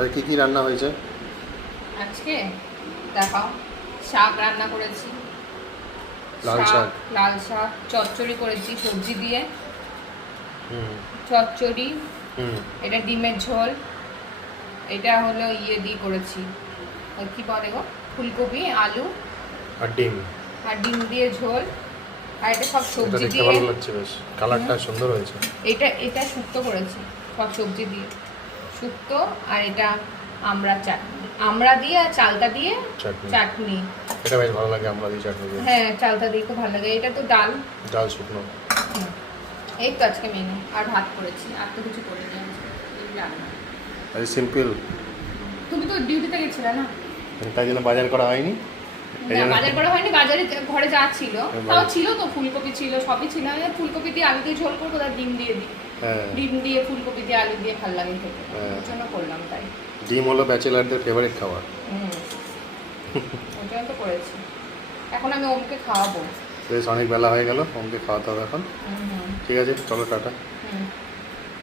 আজকে কি কি রান্না হয়েছে? আজকে দেখাও, শাক রান্না করেছি, লাল শাক। লাল শাক, চচ্চড়ি করেছি সবজি দিয়ে, হুম চচ্চড়ি, হুম এটা ডিমের ঝোল, এটা হলো ইয়ে দিয়ে করেছি, ওই কি বলে গো, ফুলকপি আলু আর ডিম। আর ডিম দিয়ে ঝোল, আর এটা সব এটা সবজি দেখতে দিয়ে, ভালো লাগছে, বেশ কালারটা সুন্দর হয়েছে। এটা শুক্তো করেছি সব সবজি দিয়ে শুক্তো, আর এটা আমড়া চাটনি, আমড়া দিয়ে আর চালতা দিয়ে চাটনি। চাটনি। এটা বেশ ভালো লাগে, আমরা দিই চাটনি দিয়ে। হ্যাঁ, চালতা দিয়ে খুব ভালো লাগে। এটা তো ডাল, ডাল শুকনো। এই তো আজকে মেনু। আর ভাত করেছি, আর তো কিছু করিনি আজকে, এই রান্না। আজ সিম্পল। তুমি তো ডিউটিতে গেছিলে না? তাই জন্য বাজার করা হয়নি। এই না, জন্য বাজার করা হয়নি, বাজারে ঘরে যা ছিল তাও ছিল তো, ফুলকপি ছিল, সবই ছিল। আমি ফুলকপি দিয়ে আলু দিয়ে ঝোল করবো, তার ডিম দিয়ে দিই, হ্যাঁ ডিম দিয়ে ফুলকপি দিয়ে আলু দিয়ে ভালো লাগে খেতে, হ্যাঁ। ওর জন্য করলাম তাই। ডিম হলো ব্যাচেলারদের ফেভারিট খাবার। ওর জন্য তো করেছি। এখন আমি ওমকে খাওয়াবো। বেশ অনেক বেলা হয়ে গেল, ওমকে খাওয়াতে হবে এখন। হুম। ঠিক আছে, চলো টাটা। হুম।